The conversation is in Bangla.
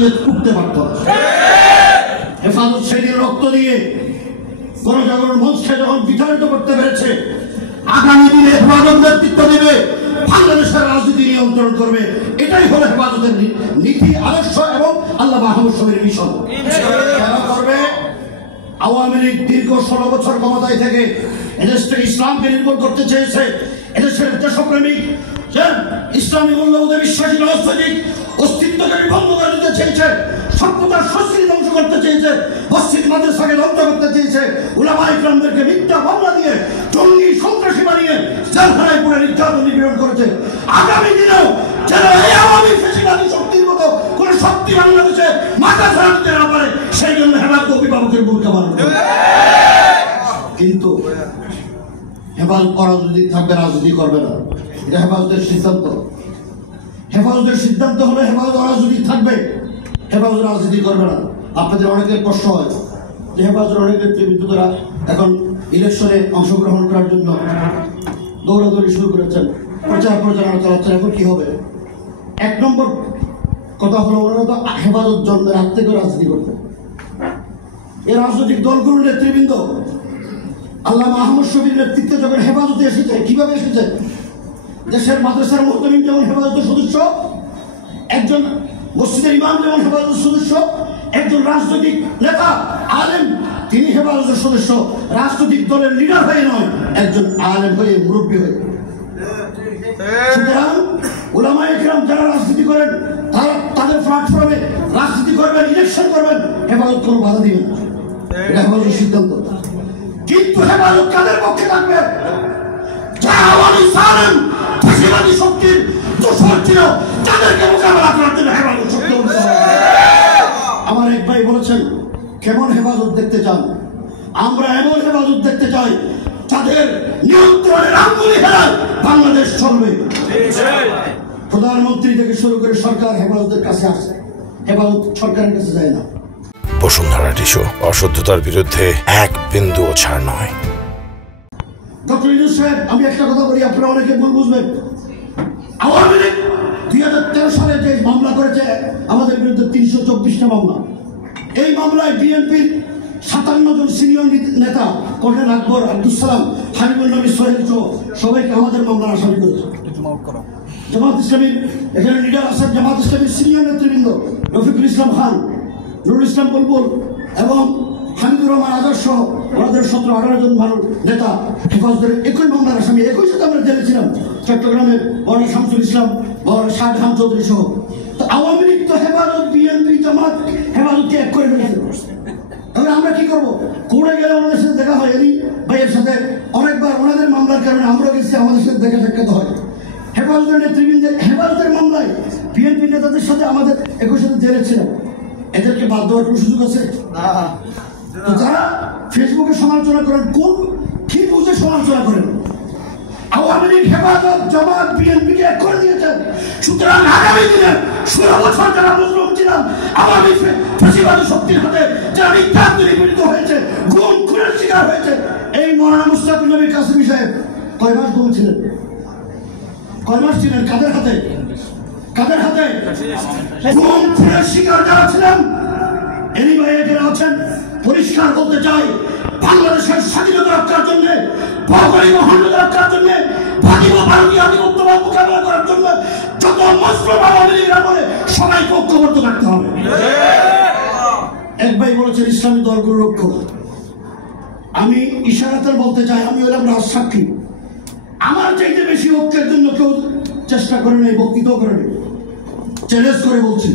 দিয়ে উঠতে পারত। হেফাজত সেদিন রক্ত দিয়ে গণজাগরণ মঞ্চকে যখন বিতাড়িত করতে পেরেছে, আগামী দিনে হেফাজত নেতৃত্ব দেবে, বাংলাদেশের রাজনীতি নিয়ন্ত্রণ করবে। এটাই হলো হেফাজতের নীতি, আদর্শ এবং আল্লাহ মাহমুদ শফির মিশন। যারা করবে, আওয়ামী লীগ দীর্ঘ 16 বছর ক্ষমতায় থেকে এদেশ থেকে ইসলামকে নির্মূল করতে চেয়েছে। এদেশের দেশপ্রেমিক ইসলামী মূল্যবোধে বিশ্বাসী রাজনৈতিক অস্তিত্বকে বন্ধ করে দিতে চেয়েছে, সভ্যতার সংস্কৃতি ধ্বংস করতে চেয়েছে, মসজিদ মাদ্রাসাকে ধ্বংস করতে চেয়েছে, উলামা ইকরামদেরকে মিথ্যা মামলা দিয়ে জঙ্গি সন্ত্রাসী বানিয়ে জেলখানায় পুরে নির্যাতন নিপীড়ন করেছে। আগামী দিনেও যেন এই আওয়ামী ফ্যাসিবাদী শক্তির মতো কোন শক্তি বাংলাদেশে মাথা ছাড়া দিতে না পারে, সেই জন্য হেফাজত অভিভাবকের ভূমিকা পালন করবে। কিন্তু হেফাজত অরাজনৈতিক থাকবে, রাজনীতি করবে না, এটা হেফাজতের সিদ্ধান্ত। হেফাজতের সিদ্ধান্ত হলে হেফাজত অরাজনৈতিক থাকবে, হেফাজত রাজনীতি করবে না। আপনাদের অনেকের প্রশ্ন হয় যে হেফাজতের অনেক নেতৃবৃন্দরা এখন ইলেকশনে অংশগ্রহণ করার জন্য দৌড়াদৌড়ি শুরু করেছেন, প্রচার প্রচারণা চালাচ্ছেন, এখন কি হবে? 1 নম্বর কথা হলো, ওনারা তো হেফাজত জন্মের হাত থেকে রাজনীতি করতেন। এই রাজনৈতিক দলগুলোর নেতৃবৃন্দ আল্লাহ মাহমুদ শফির নেতৃত্বে যখন হেফাজতে এসেছে, কিভাবে এসেছে? দেশের মাদ্রাসার মুহতামিম যেমন হেফাজতের সদস্য, একজন মসজিদের ইমাম যেমন হেফাজতের সদস্য, একজন রাজনৈতিক নেতা আলেম তিনি হেফাজতের সদস্য, রাজনৈতিক দলের লিডার হয়ে নয়, একজন আলেম হয়ে, মুরব্বী হয়ে। সুতরাং উলামায়ে কেরাম যারা রাজনীতি করেন, তারা তাদের প্ল্যাটফর্মে রাজনীতি করবেন, ইলেকশন করবেন, হেফাজত কোনো বাধা দিবেন না, এটা হেফাজতের সিদ্ধান্ত। কিন্তু হেফাজত কাদের পক্ষে থাকবে? যারা আওয়ামী সালেম ফ্যাসিবাদী শক্তির দোষর ছিল, তাদেরকে মোকাবেলা করার জন্য হেফাজত শক্তি। আমার এক ভাই বলেছেন, কেমন হেফাজত দেখতে চান? আমরা এমন হেফাজত দেখতে চাই যাদের নিয়ন্ত্রণের আঙ্গুলি হেলায় বাংলাদেশ চলবে। প্রধানমন্ত্রী থেকে শুরু করে সরকার হেফাজতের কাছে আসে, হেফাজত সরকারের কাছে যায় না। বসুন্ধরা টিস্যু, অশুদ্ধতার বিরুদ্ধে এক বিন্দুও ছাড় নয়। ডক্টর ইউনূস সাহেব, আমি একটা কথা বলি, আপনারা অনেকে ভুল বুঝবেন। আওয়ামী লীগ 2013 সালে যে মামলা করেছে আমাদের বিরুদ্ধে, 324টা মামলা, এই মামলায় বিএনপির 57 জন সিনিয়র নেতা, কর্নেল আকবর, আব্দুল সালাম, হাবিবুল নবী, সোহেল সহ সবাইকে আমাদের মামলার আসামি করেছে। জামাত ইসলামীর এখানে লিডার আছেন, জামাত ইসলামীর সিনিয়র নেতৃবৃন্দ রফিকুল ইসলাম খান, নুরুল ইসলাম বুলবুল এবং হামিদুর রহমান আদর্শ, আমাদের 17-18 জন ভালো নেতা হেফাজতের একই মামলার আসামি। একই সাথে আমরা জেলে ছিলাম, চট্টগ্রামের মৌলানা শামসুল ইসলাম, মৌলানা শাহজাহান চৌধুরী সহ। তো আওয়ামী লীগ তো হেফাজত, বিএনপি, জামাত হেফাজতকে এক করে ফেলেছে। তাহলে আমরা কি করবো? কোর্টে গেলে ওনাদের সাথে দেখা হয়, এলি ভাইয়ের সাথে অনেকবার ওনাদের মামলার কারণে আমরাও গেছি, আমাদের সাথে দেখা সাক্ষাৎ হয়। হেফাজতের নেতৃবৃন্দের হেফাজতের মামলায় বিএনপি নেতাদের সাথে আমাদের একই সাথে জেলে ছিলাম। এদেরকে বাদ দেওয়ার কোনো সুযোগ আছে? যারা ফেসবুকে সমালোচনা করেন, কোন কি বুঝে সমালোচনা করেন? আওয়ামী লীগ হেফাজত, জামাত, বিএনপিকে এক করে দিয়েছেন। সুতরাং আগামী দিনে 16 বছর যারা মজলুম ছিলাম, আওয়ামী ফ্যাসিবাদী শক্তির হাতে যারা নির্যাতিত নিপীড়িত হয়েছে, গুম খুনের শিকার হয়েছে, এই মৌলানা মুশতাকুর নবী কাসেমী সাহেব কয় মাস গুম ছিলেন? কয় মাস ছিলেন? কাদের হাতে? কাদের হাতে? গুম খুনের শিকার যারা ছিলেন, এনি ভাইয়া যারা আছেন, পরিষ্কার বলতে চাই, বাংলাদেশের স্বাধীনতা রক্ষার জন্য, ভৌগোলিক অখণ্ডতা রক্ষার জন্য, ভারতীয় আধিপত্যবাদ মোকাবেলা করার জন্য যত মুসলিম আওয়ামী লীগরা বলে সবাইকে ঐক্যবদ্ধ থাকতে হবে। এক ভাই বলেছেন ইসলামী দলগুলোর ঐক্য। আমি ইশারাতে বলতে চাই, আমি হলাম রাজসাক্ষী, আমার চাইতে বেশি ঐক্যের জন্য কেউ চেষ্টা করে নেই, বক্তৃতাও করে নেই। চ্যালেঞ্জ করে বলছি,